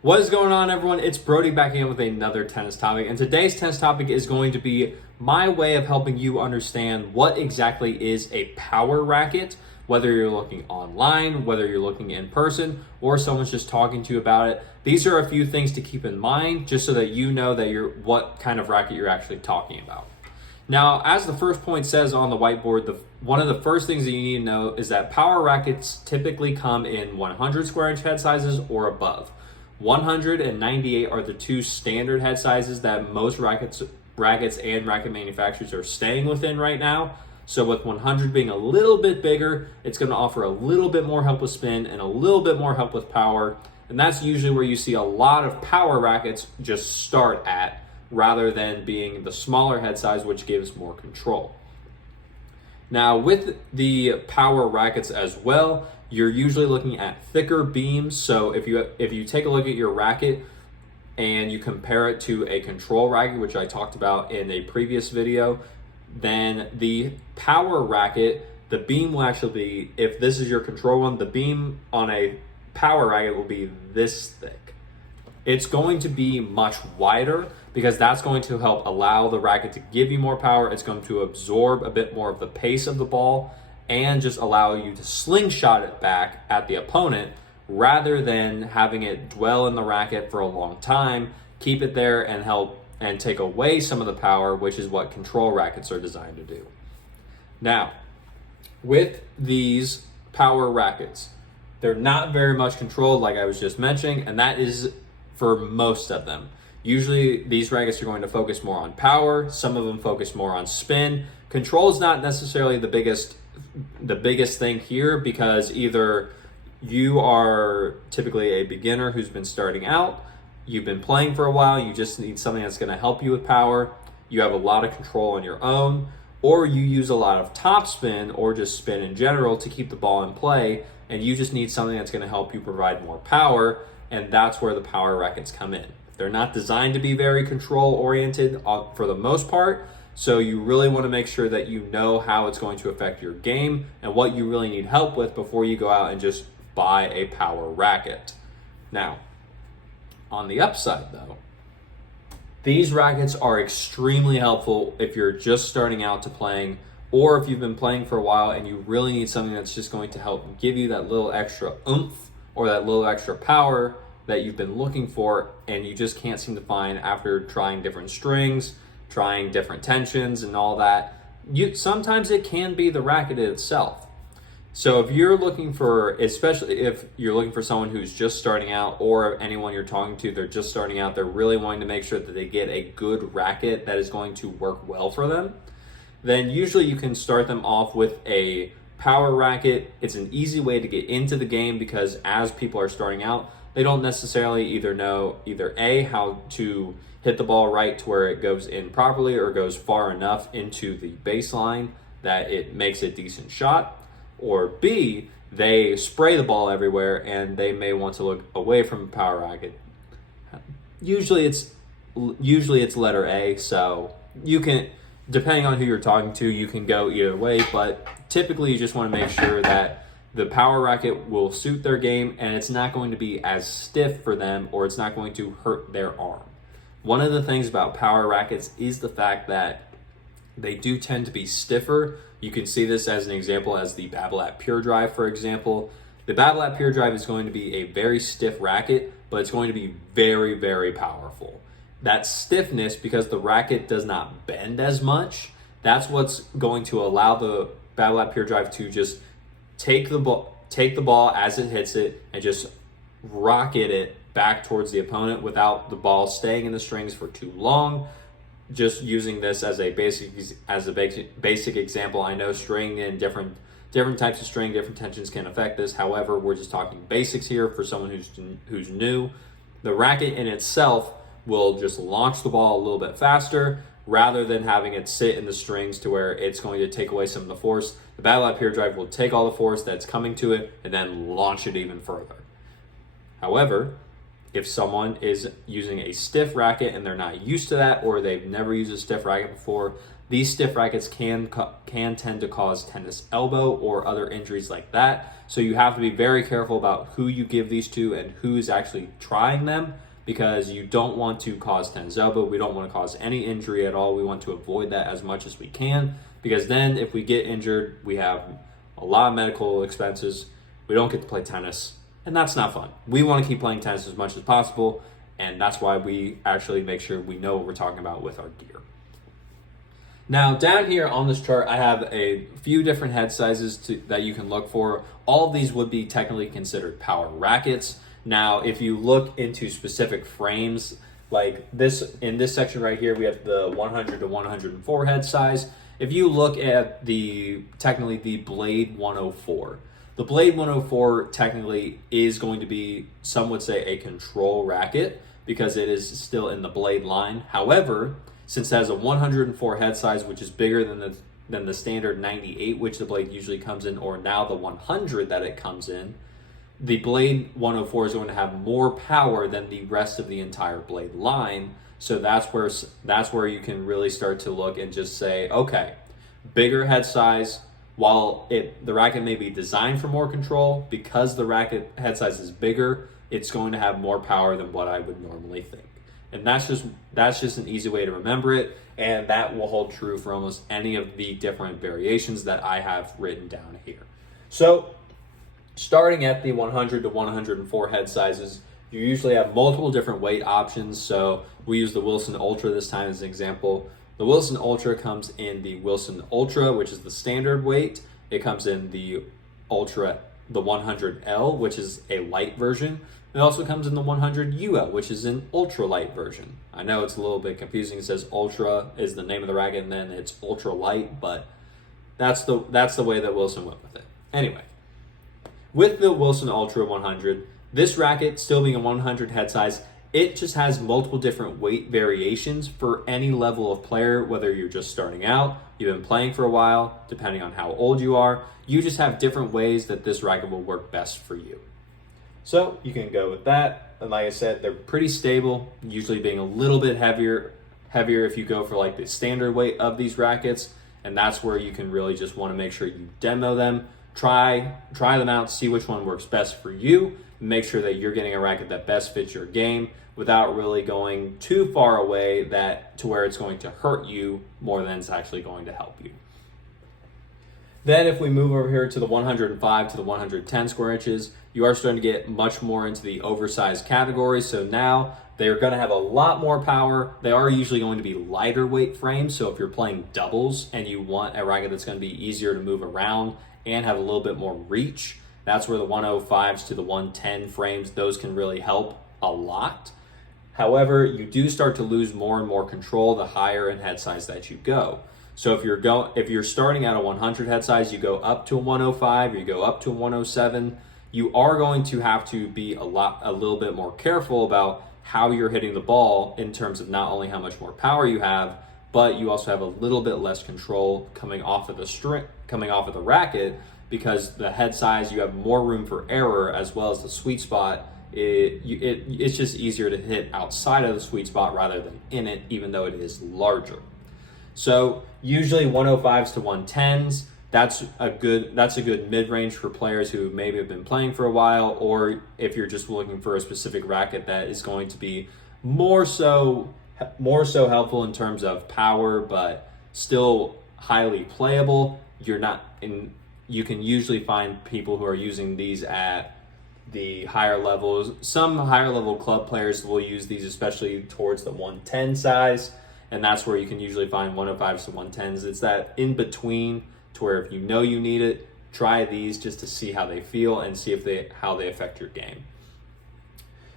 What is going on, everyone? It's Brody back again with another tennis topic, and today's tennis topic is going to be my way of helping you understand what exactly is a power racket, whether you're looking online, whether you're looking in person, or someone's just talking to you about it. These are a few things to keep in mind just so that you know that what kind of racket you're actually talking about. Now, as the first point says on the whiteboard, one of the first things that you need to know is that power rackets typically come in 100 square inch head sizes or above. 198 are the two standard head sizes that most rackets and racket manufacturers are staying within right now. So with 100 being a little bit bigger, it's going to offer a little bit more help with spin and a little bit more help with power. And that's usually where you see a lot of power rackets just start at, rather than being the smaller head size, which gives more control. Now, with the power rackets as well, you're usually looking at thicker beams. So if you take a look at your racket and you compare it to a control racket, which I talked about in a previous video, then the power racket, the beam will actually be, if this is your control one, the beam on a power racket will be this thick. It's going to be much wider because that's going to help allow the racket to give you more power. It's going to absorb a bit more of the pace of the ball and just allow you to slingshot it back at the opponent rather than having it dwell in the racket for a long time, keep it there and help and take away some of the power, which is what control rackets are designed to do. Now, with these power rackets, they're not very much controlled, like I was just mentioning, and that is for most of them. Usually these rackets are going to focus more on power, some of them focus more on spin. Control is not necessarily the biggest thing here, because either you are typically a beginner who's been starting out, you've been playing for a while, you just need something that's going to help you with power, you have a lot of control on your own, or you use a lot of topspin or just spin in general to keep the ball in play, and you just need something that's going to help you provide more power, and that's where the power rackets come in. They're not designed to be very control oriented for the most part, so you really want to make sure that you know how it's going to affect your game and what you really need help with before you go out and just buy a power racket. Now, on the upside though, these rackets are extremely helpful if you're just starting out to playing, or if you've been playing for a while and you really need something that's just going to help give you that little extra oomph or that little extra power that you've been looking for and you just can't seem to find after trying different strings, trying different tensions and all that. Sometimes it can be the racket itself. So if you're looking for, especially if you're looking for someone who's just starting out, or anyone you're talking to, they're just starting out, they're really wanting to make sure that they get a good racket that is going to work well for them, then usually you can start them off with a power racket. It's an easy way to get into the game because as people are starting out, they don't necessarily either know how to hit the ball right to where it goes in properly or goes far enough into the baseline that it makes a decent shot, or B, they spray the ball everywhere and they may want to look away from a power racket. Usually it's letter A, so you can, depending on who you're talking to, you can go either way, but typically you just want to make sure that the power racket will suit their game and it's not going to be as stiff for them, or it's not going to hurt their arm. One of the things about power rackets is the fact that they do tend to be stiffer. You can see this as an example as the Babolat Pure Drive, for example. The Babolat Pure Drive is going to be a very stiff racket, but it's going to be very, very powerful. That stiffness, because the racket does not bend as much, that's what's going to allow the Babolat Pure Drive to just take the ball as it hits it and just rocket it back towards the opponent without the ball staying in the strings for too long. Just using this as a basic example, I know string and different types of string, different tensions can affect this. However, we're just talking basics here for someone who's new. The racket in itself will just launch the ball a little bit faster rather than having it sit in the strings to where it's going to take away some of the force. The Babolat Pure Drive will take all the force that's coming to it and then launch it even further. However, if someone is using a stiff racket and they're not used to that, or they've never used a stiff racket before, these stiff rackets can tend to cause tennis elbow or other injuries like that. So you have to be very careful about who you give these to and who's actually trying them, because you don't want to cause tennis elbow. We don't want to cause any injury at all. We want to avoid that as much as we can, because then if we get injured, we have a lot of medical expenses. We don't get to play tennis, and that's not fun. We want to keep playing tennis as much as possible, and that's why we actually make sure we know what we're talking about with our gear. Now, down here on this chart, I have a few different head sizes that you can look for. All of these would be technically considered power rackets. Now, if you look into specific frames, like this, in this section right here, we have the 100 to 104 head size. If you look at technically the Blade 104, the Blade 104 technically is going to be, some would say, a control racket because it is still in the blade line. However, since it has a 104 head size, which is bigger than the standard 98, which the blade usually comes in, or now the 100 that it comes in, the Blade 104 is going to have more power than the rest of the entire blade line. So that's where you can really start to look and just say, okay, bigger head size. While the racket may be designed for more control, because the racket head size is bigger, it's going to have more power than what I would normally think. And that's just an easy way to remember it, and that will hold true for almost any of the different variations that I have written down here. So, starting at the 100 to 104 head sizes, you usually have multiple different weight options. So we use the Wilson Ultra this time as an example. The Wilson Ultra comes in the Wilson Ultra, which is the standard weight. It comes in the Ultra, the 100L, which is a light version. It also comes in the 100 UL, which is an ultra light version. I know it's a little bit confusing. It says Ultra is the name of the racket, and then it's ultra light, but that's the way that Wilson went with it. Anyway, with the Wilson Ultra 100, this racket still being a 100 head size, it just has multiple different weight variations for any level of player, whether you're just starting out, you've been playing for a while, depending on how old you are. You just have different ways that this racket will work best for you. So you can go with that. And like I said, they're pretty stable, usually being a little bit heavier if you go for like the standard weight of these rackets. And that's where you can really just want to make sure you demo them, try them out, see which one works best for you, make sure that you're getting a racket that best fits your game without really going too far away to where it's going to hurt you more than it's actually going to help you. Then if we move over here to the 105 to the 110 square inches, you are starting to get much more into the oversized category. So now they're going to have a lot more power. They are usually going to be lighter weight frames. So if you're playing doubles and you want a racket that's going to be easier to move around and have a little bit more reach, that's where the 105s to the 110 frames, those can really help a lot. However, you do start to lose more and more control the higher in head size that you go. So if you're starting at a 100 head size, you go up to a 105, or you go up to a 107, you are going to have to be a little bit more careful about how you're hitting the ball in terms of not only how much more power you have, but you also have a little bit less control coming off of the racket, because the head size, you have more room for error, as well as the sweet spot. It's just easier to hit outside of the sweet spot rather than in it, even though it is larger. So usually 105s to 110s, that's a good mid-range for players who maybe have been playing for a while, or if you're just looking for a specific racket that is going to be more so helpful in terms of power, but still highly playable. You can usually find people who are using these at the higher levels. Some higher level club players will use these, especially towards the 110 size. And that's where you can usually find 105s to 110s. It's that in between to where if you know you need it, try these just to see how they feel and see how they affect your game.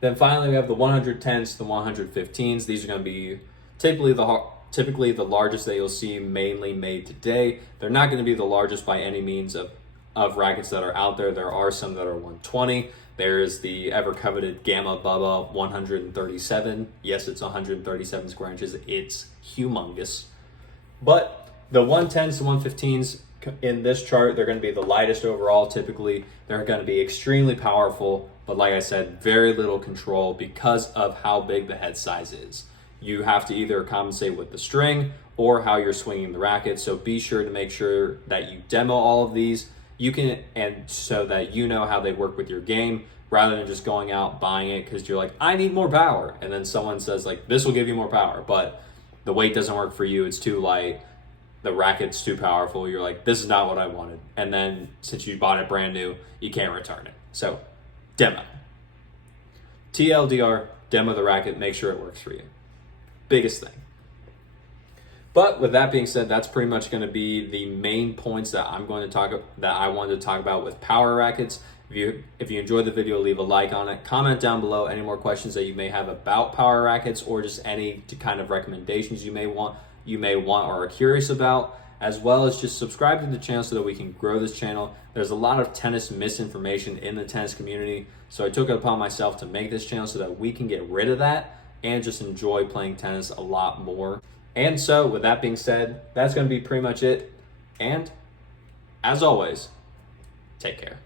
Then finally, we have the 110s to the 115s. These are going to be typically the largest that you'll see mainly made today. They're not going to be the largest by any means of rackets that are out there. There are some that are 120. There's the ever coveted Gamma Bubba 137. Yes, it's 137 square inches. It's humongous. But the 110s to 115s in this chart, they're going to be the lightest overall typically. They're going to be extremely powerful, but like I said, very little control because of how big the head size is. you have to either compensate with the string or how you're swinging the racket. So be sure to make sure that you demo all of these. And so that you know how they work with your game, rather than just going out buying it because you're like, I need more power. And then someone says like, this will give you more power, but the weight doesn't work for you. It's too light. The racket's too powerful. You're like, this is not what I wanted. And then since you bought it brand new, you can't return it. So demo. TLDR, demo the racket, make sure it works for you. Biggest thing. But with that being said, that's pretty much going to be the main points that I wanted to talk about with power rackets. If you enjoyed the video, leave a like on it. Comment down below any more questions that you may have about power rackets, or just any kind of recommendations you may want or are curious about, as well as just subscribe to the channel so that we can grow this channel. There's a lot of tennis misinformation in the tennis community, so I took it upon myself to make this channel so that we can get rid of that and just enjoy playing tennis a lot more. And so with that being said, that's going to be pretty much it. And as always, take care.